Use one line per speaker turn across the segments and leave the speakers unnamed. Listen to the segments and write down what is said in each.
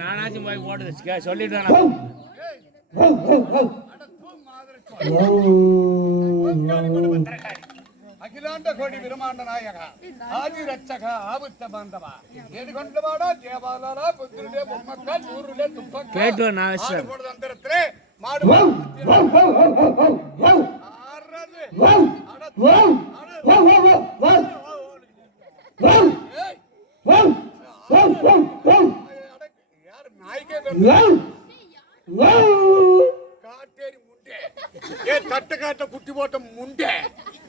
நானாச்சும் போய் போட்டு சொல்லிட்டேன்
அட தூ மாதிரி ஓங்காரி மடு பத்திரகாரி. அகிலாண்ட கோடி விருமாண்ட நாயக. ஆதி ரட்சக ஆபத்த பாந்தவ ஏடுகொண்டவாடா துப்பக்கா
கேட்டு
போட்ட முண்டே?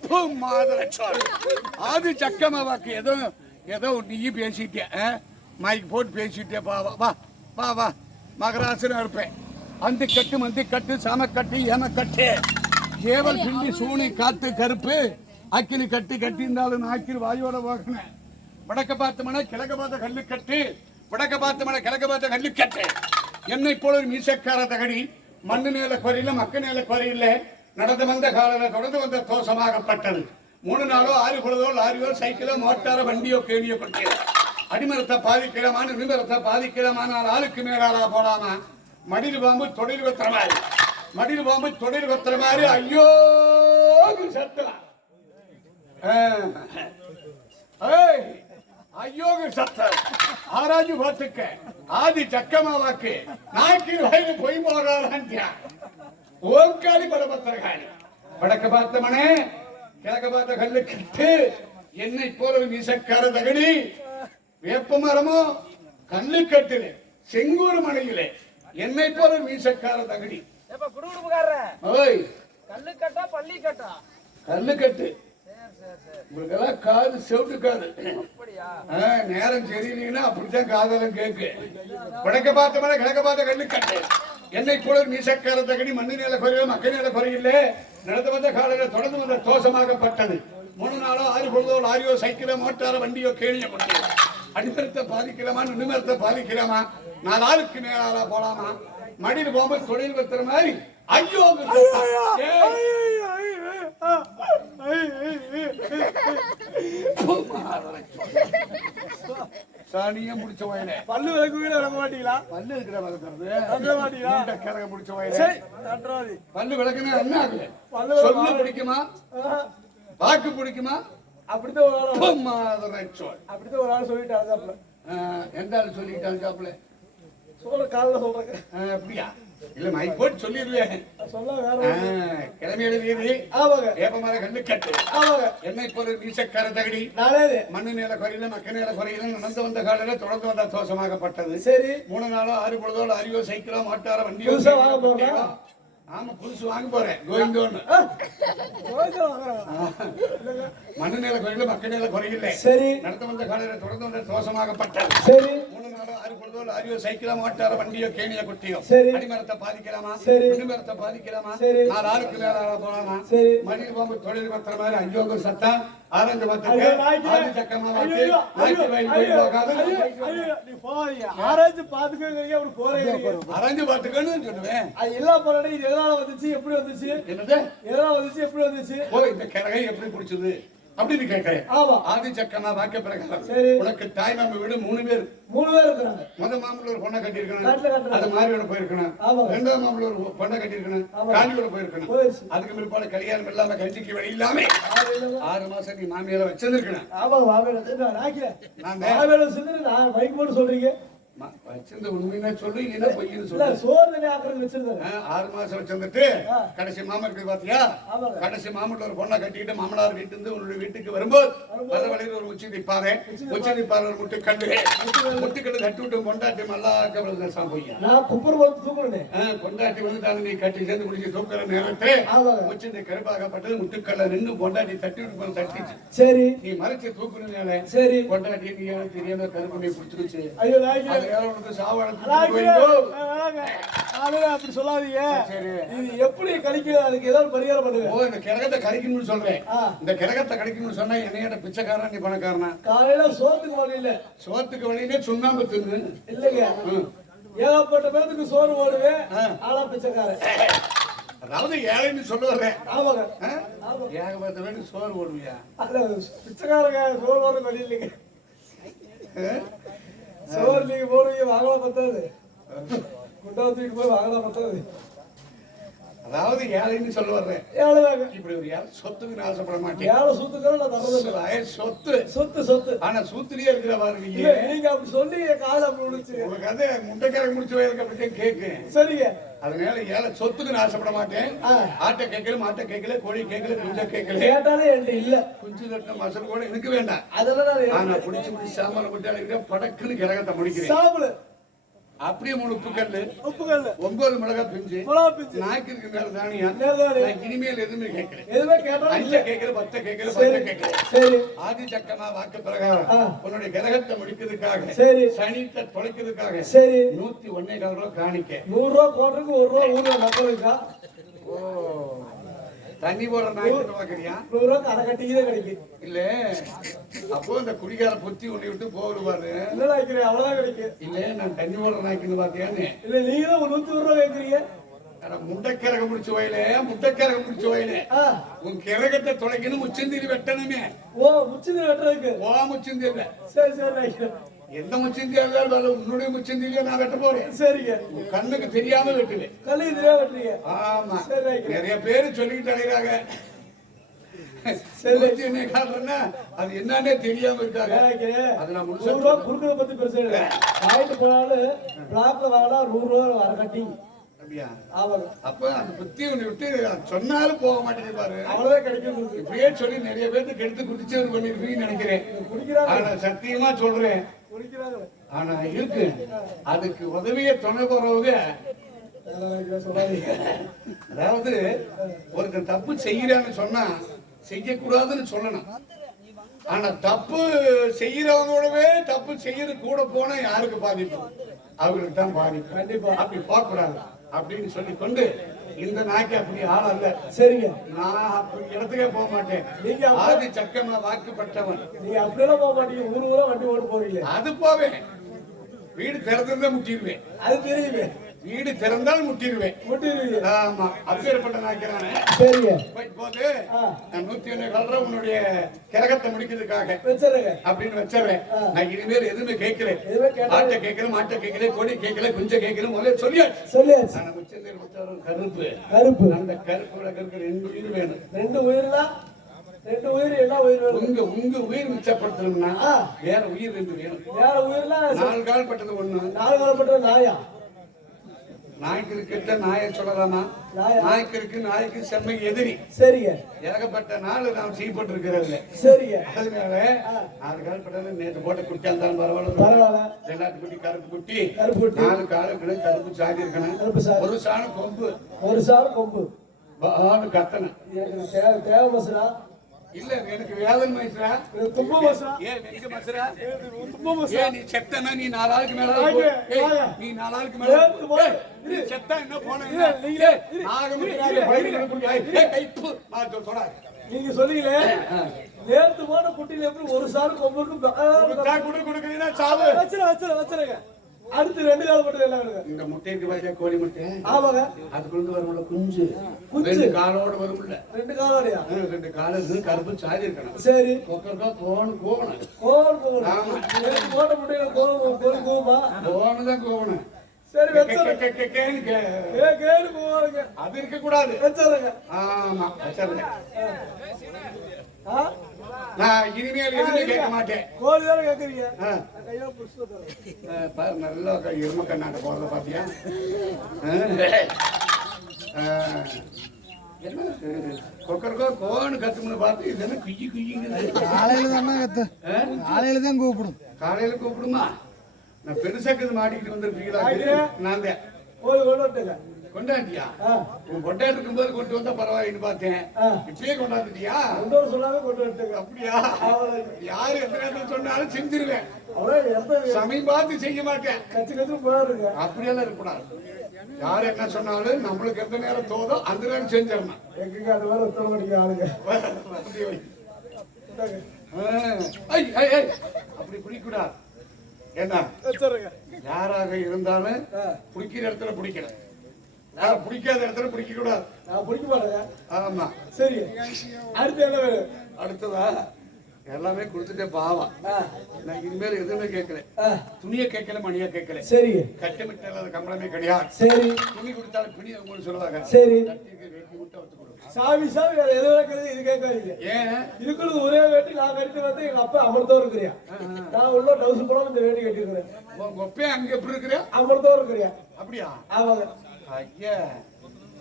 பு, மாதரச்சோறு. ஆதி சக்கம வாக்கு. ஏதோ ஏதோ நீ பேசிட்டே? மைக் போட்டு பேசிட்டே பா வா வா வா வா. மகராசனா இருப்பேன். அந்த கட்டு மந்தி கட்டு சாம கட்டு ஏம கட்டு கேவல் பிண்டி சூனி காத்து கருப்பு அக்கினி கட்டி கட்டி இருந்தாலும் நாக்கில் வாயோட போகணும் வடக்க பார்த்த மன கிழக்க பார்த்த கல்லு கட்டு வடக்க பார்த்த மன கிழக்க பார்த்த கல்லு கட்டு என்னை போல ஒரு மீசக்கார தகடி மண்ணு நேல குறையில மக்க நேல குறையில நடந்து வந்த காலத்தில் தொடர்ந்து வந்த தோஷமாகப்பட்டது. மூணு நாளோ ஆறு பொழுதோ லாரியோ சைக்கிளோ மோட்டாரோ வண்டியோ கேணியோ கொட்டியது. அடிமரத்தை பாதிக்கலாமா நிமிரத்தை பாதிக்கலாமா ஆளுக்கு மேலாளா போலாமா? மடியில் பாம்பு தொழில் வெத்துற மடியில் பாம்பு தொழில் கொத்துற மாதிரி ஐயோ சத்தலாம். ஐயோக சத்தம் ஆராய்ச்சி பார்த்துக்க. ஆதி சக்கமா வாக்கு. நாக்கில் வயது பொய் போகாதான்யா ஓங்காளி படபத்திரகாளி. வடக்க பார்த்த மனே கிழக்க பார்த்த கல்லு கட்டு. என்னை போல ஒரு மீசக்கார தகடி வேப்ப மரமோ கல்லு கட்டிலே செங்கூர் மனையிலே என்னை போல மீசக்கார தகடி
எப்ப குடுகுடுப்புக்காரர
ஓய்.
கல்லு கட்டா பள்ளி கட்டா?
கல்லு கட்டு.
சரி சரி சரி.
உங்களுக்கெல்லாம் காது செவிட்டு காது. நேரம் சரியில்லைன்னா அப்படித்தான் காதலும் கேக்கு. வடக்க பார்த்த மேல கிழக்க பார்த்த கண்ணு கட்டு. என்னை போல மீசக்கார தகடி மண்ணு நில குறையில மக்க நில குறையில்லை நடந்து வந்த காலையில தொடர்ந்து வந்த தோஷமாகப்பட்டது. மூணு நாளோ ஆறு பொழுதோ லாரியோ சைக்கிளோ மோட்டாரோ வண்டியோ கேணிய அடிமரத்தை பாதிக்கலாமா நுண்ணுமரத்தை பாதிக்கலாமா? நாலு ஆளுக்கு மேலாளா போலாமா? மடியில் போகும்போது தொழில் வைக்கிற மாதிரி. ஐயோ சாணியே முடிச்ச வயலே.
பல்லு விளக்கு கூட இறங்க மாட்டீங்களா?
பல்லு இருக்கிற வளர்க்கறது
விளக்க மாட்டீங்களா?
மூட்டை கிறக முடிச்ச வயலே. பல்லு விளக்குனா என்ன ஆகுது
பல்லு
சொல்ல பிடிக்குமா? வாக்கு பிடிக்குமா?
அப்படித்தான் ஒரு ஆள் அப்படித்தான் ஒரு ஆள் சொல்லிட்டாரு சாப்பிட.
ஆஹ், எந்த ஆள் சொல்லிட்டாங்க சாப்பிட?
சொல்ற காலைல சொல்றேன்.
அப்படியா? இல்ல மைக் போட்டு சொல்லிடுவேன்.
சொல்ல வேற
ஏப்பமர கண்டு கட்டு.
ஆமாங்க.
என்னை போல மீசக்கார தகடி.
இது.
மண்ணு நேர குறையில மக்க நேர குறையில நடந்து வந்த காலையில தொடர்ந்து வந்த தோஷமாகப்பட்டது
சரி.
மூணு நாளோ ஆறு பொழுதோ அறிவோ சைக்கிளோ மோட்டாரோ வண்டியோ
வாங்க?
ஆமா புதுசு வாங்க போறேன். கோவிந்தோன்னு. மண்ணு நேர குறையில மக்க நேர குறையில.
சரி.
நடந்து வந்த காலையில தொடர்ந்து வந்த தோஷமாகப்பட்டது
சரி.
மூணு நாளோ ஆறு பொழுதோ அறிவோ சைக்கிளோ மோட்டாரோ வண்டியோ கேணியோ குட்டியோ.
சரி.
அடிமரத்தை பாதிக்கலாமா?
சரி.
அடிமரத்தை பாதிக்கலாமா?
சரி.
நாலு ஆளுக்கு மேல ஆளா போலாமா?
சரி.
மணி பாம்பு தொழில் பத்திர மாதிரி அஞ்சோங்க சத்தா ஆரஞ்சு
ஐயோ,
பத்திரிக்கை
நாய்க்கு.
ஆதி சக்கமா வாக்கு
ஐயோ,
நாய்க்கு
ஐயோ,
வயல் போய்
ஐயோ,
போகாது.
ஐயோ, ஐயோ, நீ போறீங்க. ஆராய்ச்சி பாத்துக்கோங்க, போறீங்க.
பார்த்துக்கன்னு சொல்லுவேன்.
அது எல்லாம் போறேன் இது எதனால வந்துச்சு? எப்படி வந்துச்சு?
என்னது?
எதனால வந்துச்சு? எப்படி வந்துச்சு?
இந்த எப்படி பிடிச்சது? அப்படின்னு கேட்கிறேன்
ஆமா.
ஆதி சக்கமா வாக்க பிரகாரம்.
சரி.
உனக்கு தாய் மாமி வீடு மூணு பேர்.
மூணு பேர் இருக்கிறாங்க.
முத மாமூல ஒரு பொண்ணை
கட்டல, கட்டல.
அது மாரியோட போயிருக்கணும். ரெண்டாவது மாமூல ஒரு பொண்ணை கட்டியிருக்கணும்.
ஆமா.
காண்டியோட போயிருக்கணும். அதுக்கு பிற்பாடு கல்யாணம் இல்லாம கஞ்சிக்கு வழி இல்லாம
ஆறு
மாசம் நீ மாமியார வச்சிருக்கணும்
ஆமா வாவேல நான்
நான்
பைக் போட்டு சொல்றீங்க.
வச்சிருந்த உண்மையினா சொல்லு இல்லைன்னா
சோறு ஆக்குறது
ஆறு மாசம் வச்சிருந்துட்டு. கடைசி மாமா இருக்கு பாத்தியா. கடைசி மாமூல ஒரு பொண்ணை கட்டிட்டு மாமனார் வீட்டு இருந்து உன்னுடைய வீட்டுக்கு வரும்போது வர வழியில் ஒரு உச்சி நிப்பாரு. உச்சி நிப்பாரு. ஒரு முட்டு கல்லு முட்டு தட்டி விட்டு கொண்டாட்டி மல்லாக்க விழுந்த போய்யா
நான் குப்பர் போட்டு தூக்குறேன்
கொண்டாட்டி வந்துட்டாங்க நீ கட்டி சேர்ந்து குடிச்சு தூக்குற நேரத்தை. உச்சி இந்த கருப்பாகப்பட்டது முட்டுக்கல்ல நின்று கொண்டாட்டி தட்டி விட்டு போன தட்டிச்சு.
சரி.
நீ மறைச்சு தூக்குனீங்களே
சரி.
கொண்டாட்டி நீ எனக்கு தெரியாம கருப்பு நீ பிடிச்சிருச்சு.
ஐயோ அப்படி சொல்லாதீங்க. இது எப்படி கழிக்கிறது அதுக்கு ஏதாவது பரிகாரம் பண்ணுங்க.
ஓ இந்த கிரகத்தை கழிக்கணும்னு சொல்றேன். இந்த கிரகத்தை கழிக்கணும்னு சொன்னா என்னையோட பிச்சைக்காரன் நீ பணக்காரனா
காலையில சோத்துக்கு வழி இல்ல.
சோத்துக்கு வழியிலே சுண்ணாம்பு தின்னு.
இல்லைங்க. ஏகப்பட்ட பேருக்கு சோறு
ஆ.
ஆளா பிச்சைக்காரன்.
அதாவது ஏழைன்னு சொல்ல வர்றேன்.
ஆமாங்க?
ஏகப்பட்ட வேண்டி சோறு
அல்ல பிச்சைக்காரங்க சோறு போட வழி இல்லைங்க. சோறு நீங்க போடுவீங்க வாங்கலாம் பத்தாது குண்டா தூக்கிட்டு போய் வாங்கலாம் பத்தாது
அதாவது ஏழைன்னு சொல்ல வர்றேன்.
ஏழைதாங்க.
இப்படி ஒரு ஏழை சொத்துக்கு நான் ஆசைப்பட மாட்டேன்.
ஏழை சொத்துக்கள் நான்
சில சொத்து.
சொத்து சொத்து.
ஆனா சூத்திரியே இருக்கிற பாருங்க
நீங்க அப்படி சொல்லி என் காலை அப்படி விடுச்சு
உங்க கதை முட்டைக்காரங்க முடிச்ச வயலுக்கு அப்படித்தான் கேக்கு
சரிங்க.
அதனால ஏழை சொத்துக்கு நான் ஆசைப்பட மாட்டேன். ஆட்டை கேட்கல மாட்டை கேட்கல கோழி கேட்கல குஞ்சா கேட்கல.
கேட்டாலே என்கிட்ட இல்ல.
குஞ்சு தட்டின மசல் கூட எனக்கு வேண்டாம்.
அதெல்லாம் நான்
புடிச்சு புடிச்சு சாமான விட்டு படக்குன்னு கிரகத்தை முடிக்கிறேன்.
சாப்பிடு.
அப்படியே மூணு உப்பு கல்லு
உப்புகள்
ஒன்பது மிளகா பிஞ்சு.
மிளகா பிஞ்சு.
நாய்க்கு இருக்கு மேல தானியா. நான் இனிமேல் எதுவுமே கேட்கல.
எதுவுமே கேட்டாலும்
அஞ்ச
இல்ல.
கேட்கல பத்த கேட்கல
சரி.
பத்த கேட்கல.
சரி.
ஆதி சக்கமா வாக்கு பிரகாரம். உன்னுடைய கிரகத்தை முடிக்கிறதுக்காக
சரி.
சனித்தை தொலைக்கிறதுக்காக
சரி.
நூத்தி ஒன்னே கால் ரூபாய் காணிக்க.
நூறு ரூபா கோட்டருக்கு ஒரு ரூபா ஊர்ல மக்களுக்கா
ஓ. தண்ணி போடுற நாய்க்கு பாக்குறியா?
நூறு ரூபா கடை கட்டிக்கே கிடைக்கும்.
இல்ல. அப்போ இந்த குடிகார பொத்தி உன்னை விட்டு போடுவாரு.
என்ன நினைக்கிறேன் அவ்வளவுதான் கிடைக்கும்.
இல்ல நான் தண்ணி போடுற நாய்க்குன்னு பாத்தியான்னு.
இல்ல நீங்க தான் ஒரு நூத்தி ஒரு ரூபா கேட்கறீங்க
ஆனா முட்டைக்கரக முடிச்ச வயலே முட்டைக்கரக முடிச்ச வயலே. உன் கிரகத்தை தொலைக்கணும் முச்சந்திரி வெட்டணுமே.
ஓ முச்சுது வெட்டுறதுக்கு?
ஓ முச்சந்தி இல்ல
சரி சரி
எந்த முச்சந்தி இருந்தாலும் வரல, உன்னுடைய முச்சந்திரியா நான் வெட்ட போறேன்.
சரிங்க.
கண்ணுக்கு தெரியாம வெட்டுவேன்.
கல்லுக்கு தெரியா வெட்டுறீங்க.
ஆமா.
சரி
நிறைய பேர் சொல்லிக்கிட்டு அடைகிறாங்க என்ன காரணம்னா அது என்னன்னே தெரியாம இருக்காங்க அது நான் முழுசா
குறுக்கிறத பத்தி வாங்கிட்டு போனாலும் பிளாக்ல வாங்கினா நூறு ரூபா வர கட்டி
அப்படியா? அப்ப அந்த புத்தி உன்னை விட்டு சொன்னாலும் போக மாட்டேங்குது பாரு.
அவ்வளவுதான் கிடைக்கும்.
இப்படியே சொல்லி நிறைய பேருக்கு எடுத்து குடிச்சவர் பண்ணிருப்பீங்கன்னு நினைக்கிறேன். ஆனா சத்தியமா சொல்றேன். ஆனா இருக்கு. அதுக்கு உதவிய துணை போறவங்க அதாவது ஒருத்தன் தப்பு செய்யறான்னு சொன்னா செய்யக்கூடாதுன்னு சொல்லணும். ஆனா தப்பு செய்யறவங்களோடவே தப்பு செய்யறது கூட போனா யாருக்கு பாதிப்பு? அவங்களுக்கு தான் பாதிப்பு.
கண்டிப்பா.
அப்படி பார்க்க கூடாது அப்படின்னு சொல்லி கொண்டு இந்த நாய்க்கு அப்படி ஆள் அல்ல.
சரிங்க.
நான் அப்படி இடத்துக்கே போக மாட்டேன்.
நீங்க
ஆதி சக்கமா வாக்குப்பட்டவன்.
நீங்க அப்படியெல்லாம் போக மாட்டீங்க. ஊரு ஊரா வண்டி ஓட்டு போறீங்க
அது போவேன். வீடு திறந்திருந்தா முட்டிடுவேன்.
அது தெரியுமே.
வீடு திறந்தால் முட்டிடுவேன்.
முட்டிடுவீங்க.
ஆமா அப்பேற்பட்ட நாய்க்கிறானே
சரிங்க.
போது. நான் நூத்தி ஒண்ணு கல்ற உன்னுடைய கிரகத்தை முடிக்கிறதுக்காக.
வச்சிருங்க.
அப்படின்னு வச்சிடுறேன். நான் இனிமேல் எதுவுமே கேட்கிறேன் ஆட்டை கேட்கிறேன் மாட்டை கேட்கிறேன் கொடி கேட்கல குஞ்ச கேட்கிறேன் முதல்ல சொல்லியாச்சு.
சொல்லியாச்சு.
உச்சந்தேர் முத்தாரம் கருப்பு.
கருப்பு.
அந்த கருப்பு இருக்கிற ரெண்டு உயிர் வேணும்.
ரெண்டு உயிர்னா? ரெண்டு உயிர் என்ன உயிர் வேணும்.
உங்க உங்க உயிர் மிச்சப்படுத்தணும்னா. வேற உயிர் ரெண்டு வேணும்.
வேற உயிர்னா?
நாலு கால் பட்டது ஒண்ணு.
நாலு காலப்பட்ட நாயா?
நாய்க்கு இருக்கிட்ட நாயை சொல்லலாமா
நாயா?
நாய்க்கு செம்மை எதிரி.
சரிங்க.
ஏகப்பட்ட நாள் நாம் செய்யப்பட்டிருக்கிறது
சரிங்க.
அதனால நாலு கால் பட்டது நேற்று போட்ட குட்டி இருந்தாலும் பரவாயில்ல.
பரவாயில்ல.
ரெண்டாட்டு குட்டி கருப்பு குட்டி.
கருப்பு குட்டி.
நாலு கால் இருக்கணும் கருப்பு சாதி இருக்கணும்.
கருப்பு சாதி.
ஒரு சாணம் கொம்பு.
ஒரு சார் கொம்பு. எனக்கு தேவை
இல்ல எனக்கு வேதன்
எனக்கு தும்ப மசுரா?
ஏன் வெங்க மசுரா
தும்ப மசுரா
நீ செத்தனா நீ நாலு ஆளுக்கு மேல ஏய். நீ நாலு ஆளுக்கு மேல நீ செத்தா என்ன போன?
இல்ல,
நாகமுடியாரு
இரு,
பயிர்கள் குடி ஏய், கைப்பு மா தொடாத.
நீங்க சொன்னீங்களே நேத்து போன குட்டியில எப்படி ஒரு சார் கொம்பு இருக்கு
கொடுத்தா குடு குடுக்குறீங்கன்னா சாவு.
வச்சிரு வச்சிரு வச்சிருங்க. அடுத்து ரெண்டு கால் மட்டும் எல்லாம் விடுங்க
இந்த முட்டைக்கு பாத்தியா? கோழி முட்டை.
ஆமாங்க.
அதுக்குள்ள வரும்ல குஞ்சு.
குஞ்சு.
ரெண்டு காலோட வரும்ல.
ரெண்டு காலோடையா?
ரெண்டு காலம் இருந்து கருப்பு சாதி இருக்கணும்.
சரி.
கொக்கருக்கா போகணும் கோவணும்
கோல் கோல்
ஆமா.
போட்ட முட்டையில கோல் கோல் கோமா
போகணும் தான் கோவணும்
சரி
கே-
வச்சிருங்க
அது இருக்க கூடாது
வச்சிருங்க
ஆமா வச்சிருந்தேன்
ஆ.
நான் இனிமேல் எதுவுமே கேட்க மாட்டேன்.
கோழி
ஆ.
நான் கையில புடிச்சு
நல்லா க- எருமை கண்ணாட்ட போறத பாத்தியா? கொக்கருக்கோ கோன்னு கத்துமுன்னு பார்த்து இது என்ன குய்யி குய்யுங்குது
காலையில தானே கத்து? காலையில தான் கூப்பிடும்.
காலையில கூப்பிடுமா? நான் பெருசாக்கு மாட்டிக்கிட்டு வந்திருப்பீங்களா. நான் தான். கொண்டாட்டியா? உன் கொண்டாடி இருக்கும்போது கொண்டு வந்தா பரவாயில்லைன்னு பார்த்தேன். இப்பயே கொண்டாந்துட்டியா?
கொண்டு சொன்னாங்க கொண்டு வந்துட்டுங்க
அப்படியா? யாரு எத்தனை நேரத்துல சொன்னாலும் செஞ்சிருவேன். சமயம் பார்த்து செய்ய மாட்டேன்.
கச்சு கச்சு போயிருங்க
அப்படியெல்லாம் இருக்கக்கூடாது. யார் என்ன சொன்னாலும் நம்மளுக்கு எந்த நேரம் தோதோ அந்த நேரம் செஞ்சிடணும்.
எங்க அது வேற ஒத்தனை மணிக்கு ஆளுங்க?
அப்படி பிடிக்கூடாது. என்ன யாராக இருந்தாலும். பிடிக்கிற இடத்துல பிடிக்கணும். நான் பிடிக்காத இடத்துல பிடிக்க கூடாது.
நான் பிடிக்க மாட்டேங்க.
ஆமா.
சரி அடுத்து என்ன
அடுத்ததா? எல்லாமே கொடுத்துட்டே பாவம்
ஆ,
நான் இனிமேல் எதுவுமே கேட்கல. துணியை கேட்கல மணியா கேட்கல.
சரிங்க
கட்டமிட்ட இல்லாத கம்பளமே கிடையாது.
சரி.
துணி கொடுத்தாலும் பிணி உங்களுக்கு சொல்லுவாங்க.
சரி. சாமி சாமி வேற எது வைக்கிறது இது கேட்காதீங்க.
ஏன்?
இருக்கிறது ஒரே வேட்டி நான் கட்டி வந்து எங்க அப்பா அமர்த்தோ இருக்கிறியா நான் உள்ள டவுஸ் போடாம இந்த வேட்டி கட்டிருக்கிறேன்
உங்க அங்க எப்படி இருக்கிற
அமர்த்தோ இருக்கிறியா
அப்படியா?
ஆமாங்க.
ஐயா.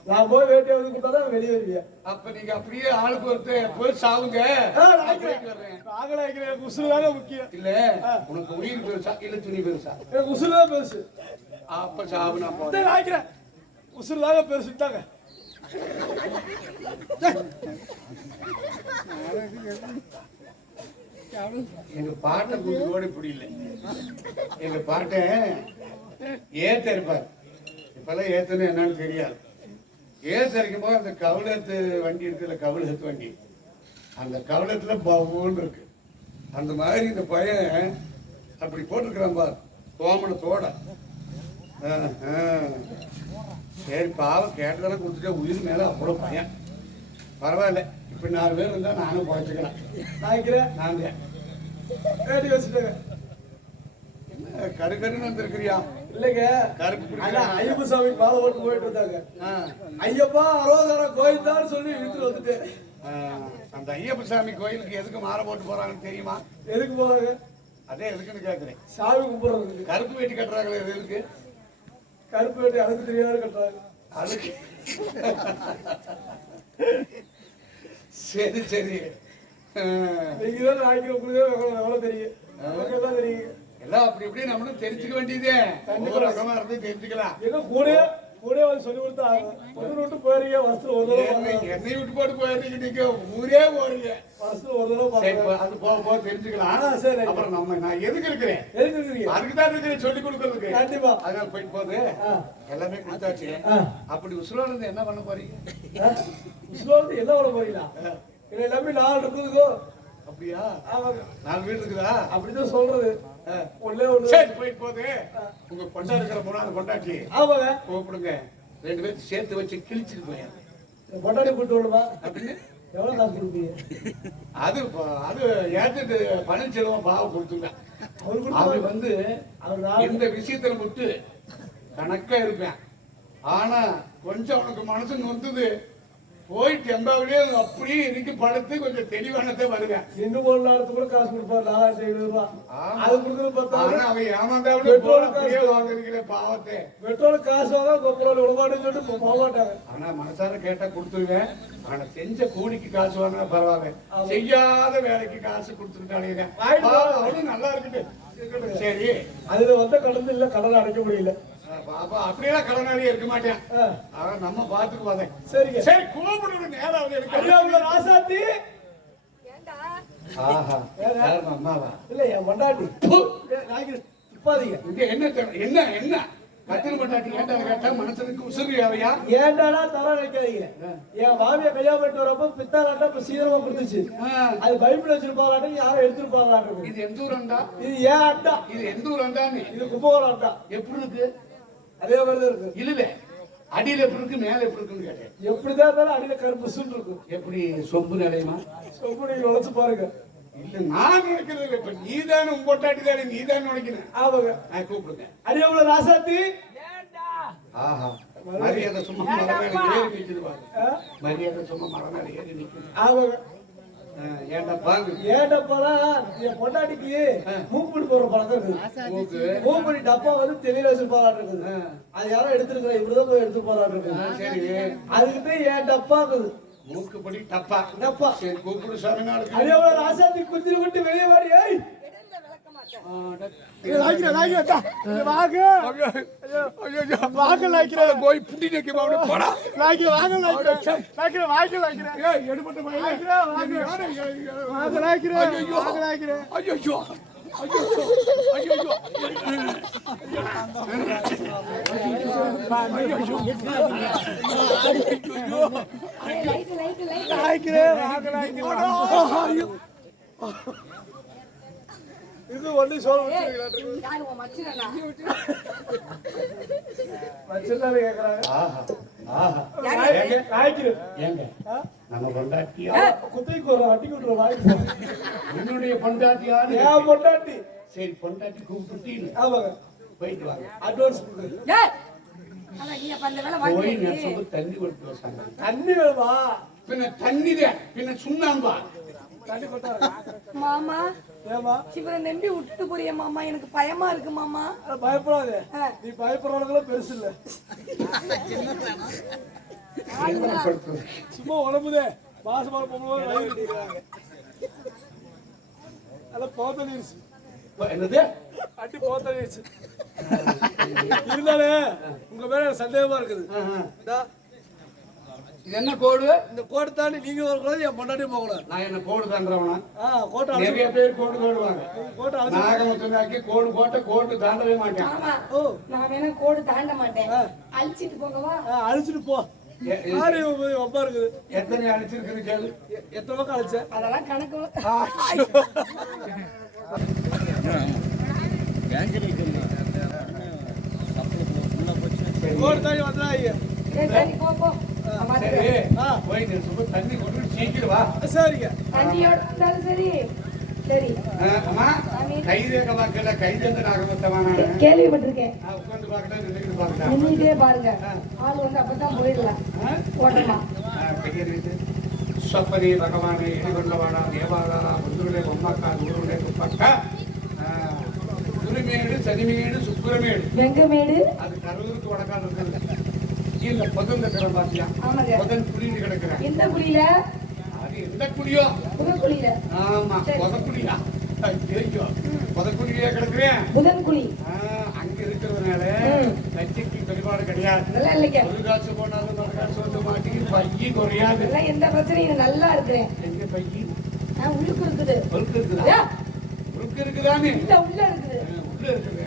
நான் போய் வேட்டி வந்து கொடுத்தா வெளியே வருவியா?
அப்ப நீங்க அப்படியே ஆளுக்கு ஒருத்தர் போய் சாவுங்க.
வைக்கிறேன் உசுறு தானே முக்கியம்.
இல்ல உனக்கு உயிர் பெருசா இல்ல துணி பெருசா?
எனக்கு உசுறு தான் பெருசு.
அப்ப சாவு நான் போறேன்
வாங்கிக்கிறேன் உசுறு தாங்க பெருசு தாங்க
எங்க பாட்டை கூட இப்படி இல்லை. எங்க பாட்டை ஏத்த இருப்பார். இப்பெல்லாம் ஏத்தன்னு என்னன்னு தெரியாது. ஏத்த போது அந்த கவுளத்து வண்டி இருக்குல்ல கவுளத்து வண்டி. அந்த கவலத்துல பவுன்னு இருக்கு. அந்த மாதிரி இந்த பையன் அப்படி போட்டிருக்கிறான் பார். கோமணத்தோட சரி பாவம் கேட்டதெல்லாம் கொடுத்துட்டா உயிர் மேல அவ்வளோ பையன் பரவாயில்ல. இப்ப நாலு பேர் இருந்தா நானும் குறைச்சிக்கலாம்
வாங்கிக்கிறேன்
நாங்க
வேட்டி வச்சுட்டு.
என்ன கரு கருன்னு வந்திருக்கிறியா?
இல்லைங்க. ஐயப்ப சாமி மாலை ஓட்டு போயிட்டு வந்தாங்க.
ஆ,
ஐயப்பா அரோகர கோயில்தான் சொல்லி இழுத்துட்டு வந்துட்டேன்
ஆ, அந்த ஐயப்ப சாமி கோயிலுக்கு எதுக்கு மாலை போட்டு போறாங்கன்னு தெரியுமா?
எதுக்கு போறாங்க?
அதே எதுக்குன்னு கேட்குறேன்
சாமி கும்பிடுறதுக்கு.
கருப்பு வேட்டி கட்டுறாங்களே எது எதுக்கு?
கருப்பு வேட்டி அதுக்கு தெரியாத கட்டுறாங்க.
அதுக்கு. சரி சரி.
நீங்க தான் வாங்கிக்கிற உங்களுக்கு எவ்வளவு தெரியும். உங்களுக்கு தான் தெரியும்.
எல்லாம் அப்படி இப்படி நம்மளும் தெரிஞ்சுக்க வேண்டியதே. ஒவ்வொரு ரகமா இருந்து தெரிஞ்சுக்கலாம்.
எங்க கூட கூட வந்து சொல்லி கொடுத்தா ஒரு விட்டு போறீங்க வருஷத்துல ஒரு தடவை
என்னை விட்டு போட்டு போயிருந்தீங்க நீங்க ஊரே போறீங்க.
வருஷத்துல ஒரு தடவை
அது போக போக தெரிஞ்சுக்கலாம்.
சரி.
அப்புறம் நம்ம நான் எதுக்கு இருக்கிறேன்?
எதுக்கு இருக்கிறீங்க?
அதுக்கு தான் இருக்கிறேன் சொல்லி கொடுக்கறதுக்கு.
கண்டிப்பா.
அதனால போயிட்டு போகுது. எல்லாமே கொடுத்தாச்சு. அப்படி உசுரோல இருந்து என்ன பண்ண போறீங்க?
ஆ? உசுரோடு வந்து என்ன பண்ண போறீங்களா? நம்பி நாலு இருக்குதுக்கோ?
அப்படியா? நாலு வீடு இருக்குதா
அப்படிதான் சொல்றது.
ஆ.
ஒண்ணே
சரி போயிட்டு போகுது உங்க கொண்டா இருக்கிற மூணாவது கொண்டாட்டி
ஆமாங்க.
கூப்பிடுங்க ரெண்டு பேரும் சேர்த்து வச்சு கிழிச்சிட்டு
இந்த பொண்டாட்டி கூட்டு விடுமா
அப்படின்னு
எவ்வளவு காசு கொடுப்பீங்க?
அது அது ஏத்துட்டு பழனிச்செல்வம் பாவம் கொடுத்துங்க
அவர்
வந்து
அவர்
எந்த விஷயத்துல விட்டு கணக்கா இருப்பேன். ஆனா கொஞ்சம் அவனுக்கு மனசு நொந்துது. போய் டெம்பாவிலேயே அப்படியே இருக்கு படுத்து கொஞ்சம் தெளிவானதே வருவேன்
ரெண்டு மூணு நாளுக்கு கூட காசு கொடுப்பாரு நாலாயிரத்தி ஐநூறு ரூபாய். அது கொடுக்குறது பார்த்தா
அவன் ஏமாந்தாவிலே
பெட்ரோல் காசு.
வாங்குறீங்களே பாவத்தை.
பெட்ரோல் காசு வாங்க பெட்ரோல் விடமாட்டேன்னு சொல்லிட்டு போக மாட்டாங்க
ஆனா மனசார கேட்டா கொடுத்துருவேன். ஆனா செஞ்ச கூலிக்கு காசு வாங்கினா பரவாயில்ல. செய்யாத வேலைக்கு காசு. அவனும் நல்லா இருக்குது சரி.
அதுல வந்த கடன் இல்ல கடன் அடைக்க முடியல.
பாப்பா அப்படியெல்லாம் கடனாளியே இருக்க மாட்டேன் ஆனா நம்ம பாத்துக்குவாங்க.
சரிங்க.
சரி கூப்பிடுற நேரம் அவன் எனக்கு
ராசாத்தி?
ஆஹா யாரும்மா, அம்மாவா?
இல்ல என் மண்டாட்டி
இங்க என்ன? என்ன என்ன? கத்திரி மட்டாட்டி கேட்டா கேட்டா மனசுக்கு உசுறு
ஏன்டாடா தர நினைக்காதீங்க. என் மாமியை கல்யாணம் பண்ணிட்டு வரப்ப பித்தாலாட்டம் இப்ப சீரமா கொடுத்துச்சு அது பைபிள் வச்சிருப்பாங்களாட்டம் யாரும் எடுத்துருப்பாங்களாட்டம்
இது எந்த ஊரண்டா
இது ஏன் அட்டா
இது எந்த ஊரண்டான்னு
இது கும்பகோணம் அட்டா
எப்படி இருக்கு?
அதே மாதிரி தான் இருக்கு
இல்ல அடியில எப்படி இருக்கு மேல எப்படி இருக்குன்னு கேட்டேன்.
எப்படிதான் இருந்தாலும் அடியில கருப்பு சுண்டு இருக்கும்.
எப்படி சொம்பு நிலையமா?
ரொம்ப நீங்க உழைச்சு பாருங்க.
இல்ல நான் நினைக்கிறது இல்ல. இப்ப நீதானே உன் பொட்டாட்டி தானே நீதானே நினைக்கிறேன்.
ஆமாங்க.
நான் கூப்பிடுங்க.
அடியாவுல ராசாத்தி
ஆஹா மரியாதை சும்மா மரமேல ஏறி நிக்குது? மரியாதை சும்மா மரமேல ஏறி நிக்குது.
ஆமாங்க.
ஏன்டா பாங்கு
ஏண்டப்பா என் பொண்டாட்டிக்கு மூக்குப்படி போடுற பழக்கம் இருக்குது.
மூக்கு?
மூக்குப்படி டப்பா வந்து தெளிவா வச்சிருப்பாங்க இருக்குது. அது யாரோ எடுத்துருக்கிறேன் இப்படிதான் போய் எடுத்து போறாரு இருக்குது.
சரி.
அதுக்கிட்ட ஏன் டப்பா இருக்குது.
மூக்குப்படி டப்பா.
டப்பா.
சரி கூப்பிடு நாளுக்கு.
அதே ராசாத்தி குத்தி விட்டு வெளியே வாடி ஏய்!
போய் புடி நிக்க போடா ஏய், எடுபட்ட பையனே. நீ யாரை இங்க- ஐயையோ. ஐயையோ. ஐயையோ. ஐயையோ.
இது ஒண்ணு சோறு
ஏய், யாரு உன் மச்சினனா?
வச்சிருந்தாரு கேக்குறாங்க
ஆஹா ஆஹா
யாரு?
நாய்க்கு
ஏங்க
ஆ?
நம்ம பொண்டாட்டியா
குத்தைக்கு ஒரு வட்டி விட்டுற வாய்ப்பு
என்னுடைய பொண்டாட்டியான்னு
ஏன் பொண்டாட்டி.
சரி பொண்டாட்டி கூப்பிட்டு போயிட்டு வாங்க.
அட்வான்ஸ்
தண்ணி
தண்ணி வேணுமா?
பின்ன தண்ணிதான் பின்ன சுண்ணாம்பா.
தண்ணி
மாமா
ஏமா
இவரை நம்பி விட்டுட்டு போறிய மாமா. எனக்கு பயமா இருக்கு மாமா.
பயப்படாத. நீ பயப்படுறவங்களும் பெருசு இல்ல. சும்மா உடம்புதே. மாசமான பொம்பளை வயிறு அடிக்கிறாங்க அதான் போத்தலிருச்சு
என்னது?
அட்டி போத்தலிருச்சு இருந்தாலே உங்க மேல சந்தேகமா இருக்குது.
இது என்ன கோடு?
இந்த கோட்டை தாண்டி நீங்க வரக்கூடாது என் பொண்டாட்டியும் போகக்கூடாது.
நான் என்ன கோடு தாண்டவனா?
ஆ கோட்டை
நிறைய பேர் கோடு
கோட்டை
நாகமத்தனாக்கி கோடு போட்ட கோடு தாண்டவே மாட்டேன்.
ஓ.
நான் வேணா கோடு தாண்ட மாட்டேன். அழிச்சிட்டு போகவா?
அழைச்சிட்டு போ.
எத்தனை அடிச்சிருக்குது கேளு.
எத்தனை பக்கம் அழைச்ச?
அதெல்லாம் கணக்கு.
கோட்டை தாண்டி வந்தா ஐயா.
சரி, போ.
தண்ணி கொண்டு வா
சரிங்க
தண்ணியோட சரி சரி
அம்மா கை தந்து
பாருங்க. ஆள் அப்பதான் போயிடலாம். ஓட்டலாம்
சொப்பதி பகவானே இடிகொள்ளவானா தேவாதாரா முந்துருளே பொம்மக்கா நூறுளே குப்பக்கா உரிமேடு சனிமேடு சுக்குரமேடு
வெங்கமேடு.
கீழே புதன் இருக்கிற பாத்தியா? புதன் கிடக்குறேன்
எந்த குழியில
அது எந்த குழியோ
புத குழியில
ஆமா குழியா குழியா கிடக்குறேன்?
புதன் குழி
ஆ, அங்க இருக்கிறதுனால. லட்சக்கு குறைபாடு கிடையாது. ஒரு காசு போனாலும் மறு காசு வந்து மாட்டி பையி குறையாது.
எந்த பிரச்சனையும் நல்லா இருக்கிறேன்.
எங்க பையி
உள்ளுக்கு இருக்குது.
ஒழுக்கு இருக்குதா?
ஏ,
ஒழுக்கு இருக்குதானே
உள்ள இருக்குது.
உள்ள இருக்குது.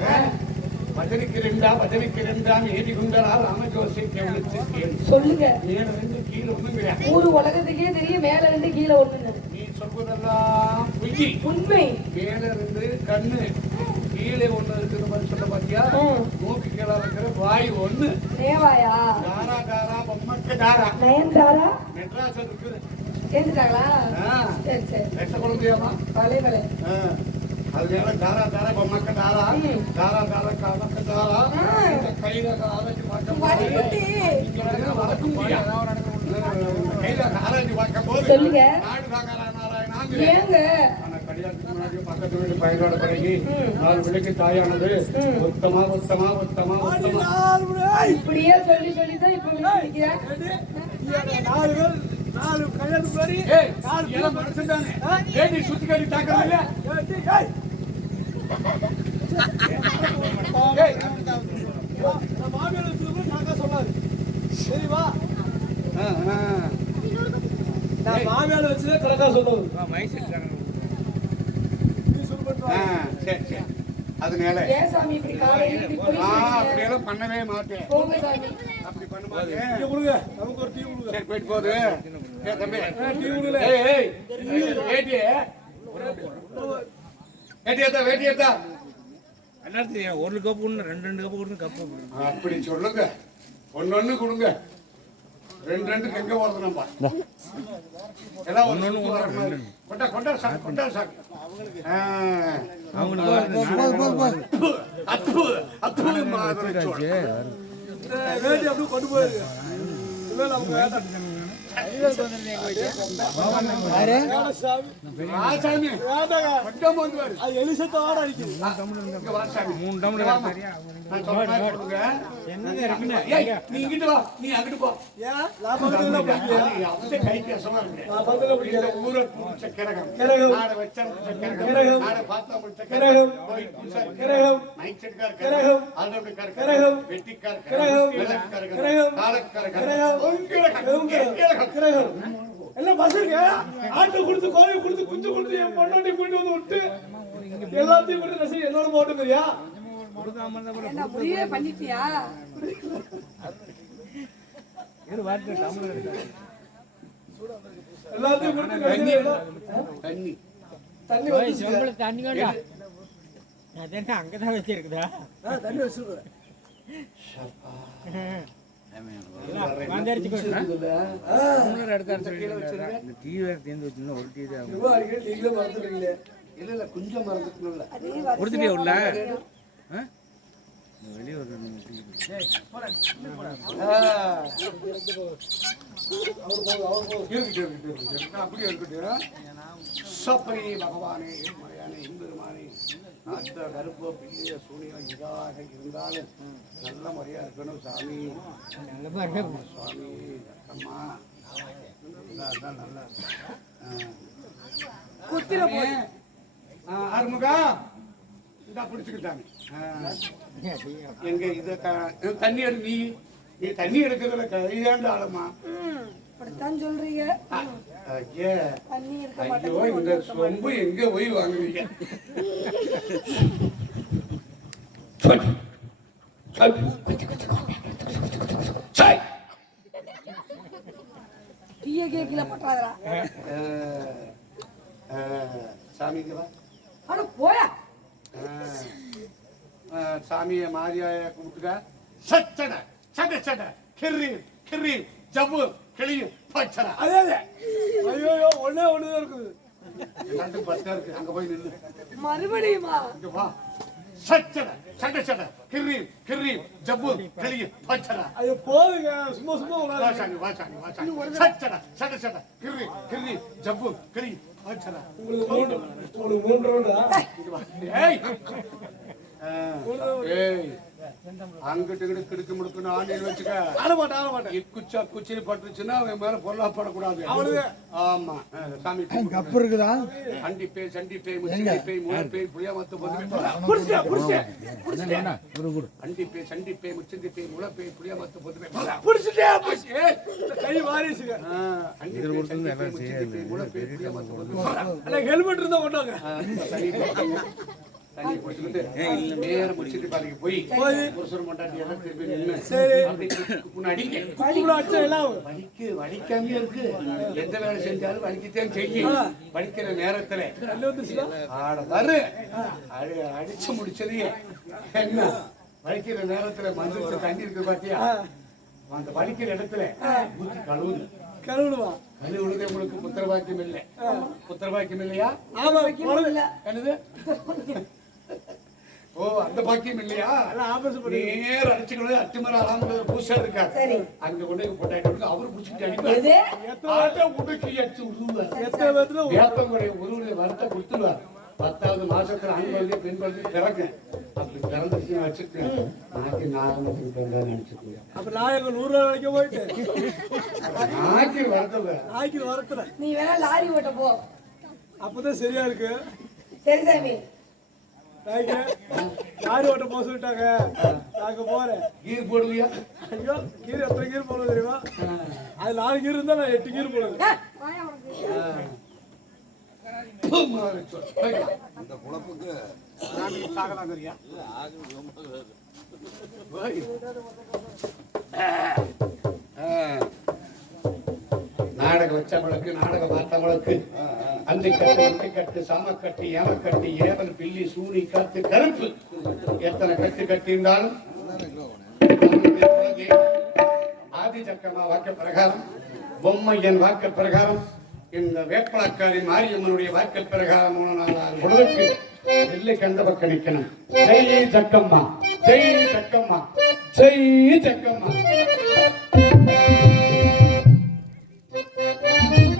ரெண்டா பஜனைக்கு ரெண்டாம் ஏதி குண்டரா ராமஜோசி கேவலிச்சு கேள்வி
சொல்லுங்க.
மேல இருந்து கீழே ஒண்ணும் கிடையாது
ஊரு உலகத்துக்கே தெரியும் மேல இருந்து கீழே ஒண்ணுன்னு
நீ சொல்வதெல்லாம் பொய்
உண்மை.
மேல இருந்து கண்ணு. கீழே ஒண்ணு இருக்குது மாதிரி சொல்ல பாத்தியா. மூக்கு கீழே இருக்கிற வாய் ஒண்ணு.
தேவாயா?
தாரா தாரா பொம்மக்கு தாரா. மெட்ராஸ் இருக்குது
கேட்டுட்டாங்களா?
ஆ.
சரி சரி.
எட்ட குழந்தையாமா
வலை வலை
அதனால தாரா தாரா பொம்மக்கு தாரா
ம்.
தாரா தாரா காமக்கு தாரா
ஆ.
இந்த கையில ஆராய்ச்சி பார்க்கும். போது
சொல்லுங்க. ஏங்க
பக்கத்து வீடு பயனோட. நாலு தாயானது
ம்.
உத்தமா உத்தமா உத்தமா உத்தமா
நாலு மணி ஆயி.
இப்படியே சொல்லி சொல்லி தான் இப்ப விழிக்கிறேன்
ஏடி, நாலு பேர் நாலு கல்யாணத்துக்கு முன்னாடி
ஏய்
நாலு
எல்லாம் மனுஷன் தானே ஏடி சுத்தி கட்டி தாக்குறது இல்ல?
ஏடி, ஏய்.
ஏய்.
நான் மாமியார் வச்சிருக்கோம் நாங்க சொல்லாது. சரிவா
ஆ, ஆ.
நான் மாமியார் வச்சதே கணக்கா சொல்றது
மைசூர்காரங்க
நீ சொல்லு
ஆ, சரி சரி. அதனால? அப்படியெல்லாம் பண்ணவே மாட்டேன். அப்படி பண்ண மாட்டேன்
டீ கொடுங்க. நமக்கு ஒரு டீ கொடுங்க.
சரி போயிட்டு போகுது.
கொடுங்க
ஒரு கப்பு ஒன்று ரெண்டு ரெண்டு கப்பு கொடுத்து கப்பு கொடுங்க
அப்படி சொல்லுங்க. ஒண்ணு ஒண்ணு கொடுங்க. ரெண்டு ரெண்டு எங்க போறது நம்ம எல்லாம் ஒண்ணு ஒண்ணு கொண்டா கொண்டா சாக்கு கொண்டா சாக்கு.
அவங்களுக்கு
அப்பு அப்பு மாதிரி
கொண்டு போயிருங்க இல்லை
மூணு
இங்க கிரகம்.
கிரகம்.
கிரகம்.
கிரகம். கிரகம். கிரகம். கிரகம். கிரகம். கிரகம். கிரகம். எல்லாம் பசங்க ஆட்டு கொடுத்து கோழி கொடுத்து குஞ்சு கொடுத்து என் பொண்டாட்டி போயிட்டு வந்து விட்டு எல்லாத்தையும் கொடுத்து ரசி என்னோட
முடிவே பண்ணிட்டியா?
எல்லாத்தையும் கொடுத்து
தண்ணி தண்ணி.
தண்ணி வந்து
தண்ணி வேண்டாம்
அதான் அங்கதான் வச்சிருக்குதா?
தண்ணி
இந்த டீ வேற தேர்ந்து வச்சிருந்தா ஒரு டீ தான்
கொஞ்சம்
கொடுத்துட்டியா உள்ள வெளியே ஒரு
அப்படியே இருக்கட்டும் சப்பரி பகவானே மலையானே இம்பெருமானே அந்த கருப்போ பிள்ளைய சூனியம் இதாக இருந்தாலும் நல்ல முறையா இருக்கணும் சாமி. சுவாமி அம்மா. நல்லா குத்திர போய். அருமுகா இந்தா பிடிச்சுக்கிட்டாங்க. எங்க இத க- தண்ணி எடு நீ நீ தண்ணி எடுக்கிறதுல கையாண்டு ஆளுமா
அப்படித்தான் சொல்றீங்க. தண்ணி இருக்க மாட்டேங்குது
எங்க போய் வாங்குவீங்க
டீய கேக்கில பட்டாதரா
சாமிக்கு வா.
அட போயா.
சாமியை மாரியாய கும்பிட்டுக்க. சச்சட சட சட. கிர்ரி கிர்ரி ஜவ்வு. கிளி பச்சடா.
அதே அதே. ஐயோ ஒண்ணே ஒண்ணுதான் இருக்குது.
எல்லாத்துக்கும் பத்தா இருக்கு. அங்க போய் நில்லு.
மறுபடியுமா?
இங்க வா. சச்சட சட சட. கிர்ரி கிர்ரி ஜவ்வு கிளி பச்சடா.
அது போதுங்க. சும்மா சும்மா உட்காரு.
வாசாமி வாசாமி வாசாமி சச்சட சட சட. கிர்ரி கிர்ரி ஜவ்வு கிளி பச்சடா.
உங்களுக்கு மூன்று உங்களுக்கு மூன்று ரவுண்டா
ஏய். ஏய். அங்கிட்டு இங்கிட்டு கிடுக்கு முடுக்குன்னு ஆணையில் வச்சுக்க.
ஆட மாட்டேன் ஆட மாட்டேன்
இக்குச்சா குச்சினு பட்டுச்சுன்னா அவன் மேல பொருளா படக்கூடாது. ஆமா. ஆ, சாமி
கப்பு இருக்குதா?
அண்டி பேய் சண்டி பேய் முச்சி பேய் மூணு பேய் புளியாமத்து பொது
புடிச்சிட்டேன் புடிச்சிட்டேன்
அண்டி பேய் சண்டி பேய் முச்சந்தி பேய் முளை பேய் புளியாமத்து பொது பேய்
புடிச்சிட்டேன் புடிச்சிட்டேன். கை மாறிடுச்சுங்க.
அண்டி பேய் சண்டி பேய் முச்சந்தி பேய் முளை பேய் புளியாமத்து பொது
அண்ணா ஹெல்மெட் இருந்தா கொண்டாங்க.
தண்ணி குடிச்சுக்கிட்டு போய் புருஷன் மண்டாட்டி எல்லாம் திருப்பி நின்று முன்னாடி. வலிக்கு வலிக்காம இருக்கு எந்த வேலை செஞ்சாலும் வலிக்கத்தான் செய்யும் வலிக்கிற நேரத்துல ஆட வரு அடி அடிச்சு முடிச்சதையே என்ன வலிக்கிற நேரத்துல மஞ்சள் தண்ணி இருக்கு பாத்தியா அந்த வலிக்கிற இடத்துல ஊத்தி கழுவுது
கழுவுடுவா
கழுவுனது உங்களுக்கு புத்திரபாக்கியம் இல்லை. புத்திரபாக்கியம் இல்லையா என்னது? ஓ அந்த பாக்கியம் இல்லையா? நேர அடிச்சுக்கணும் அத்துமர ஆளாம பூசா இருக்காரு
சரி.
அங்க கொண்டு போய் போட்டாட்டு அவரு புடிச்சிட்டு அடிப்பாரு. உடுக்கி அடிச்சு விடுவார். வேப்பங்களுடைய உருவுடைய வரத்தை கொடுத்துருவார். பத்தாவது மாசத்துல ஆண் குழந்தை பெண் குழந்தை பிறக்கு. அப்படி பிறந்துச்சுன்னு வச்சுட்டு நாக்கி நாகமத்துக்கு பிறந்தா நினைச்சுக்கோங்க.
அப்ப நான் எங்க நூறு ரூபாய் வரைக்கும் போயிட்டு.
நாக்கி வரதவ
நாய்க்கு வரத்துல
நீ வேணா லாரி ஓட்ட போ.
அப்பதான் சரியா இருக்கு.
சரி சாமி.
லாரி ஓட்ட போக சொல்லிட்டாங்க? நாங்க போறேன்.
கீர் போடுவியா
ஐயோ கீர் எத்தனை கீர் போடுவது தெரியுமா? அது நாலு கீர் இருந்தா நான் எட்டு கீர் போடுவேன்
ஏ, வாயா உனக்கு.
நாடகம் வச்ச சாமி நாடகம் வச்சவளுக்கு நாடகம் பார்த்தவளுக்கு அந்த கட்டு இந்த கட்டு சமக்கட்டு ஏமக்கட்டு ஏவல் பில்லி சூனி கத்து கருப்பு. எத்தனை கட்டு கட்டியிருந்தாலும் ஆதிசக்கமா வாக்க பிரகாரம் பொம்மையன் வாக்க பிரகாரம் இந்த வேப்பளக்காரி மாரியம்மனுடைய வாக்க பிரகாரம் மூணு நாளாக பொழுதுக்கு வெள்ளை கந்த பக்கம் நிக்கணும் ஜெய் ஜக்கம்மா ஜெய் ஜக்கம்மா ஜெய் ஜக்கம்மா. Thank you.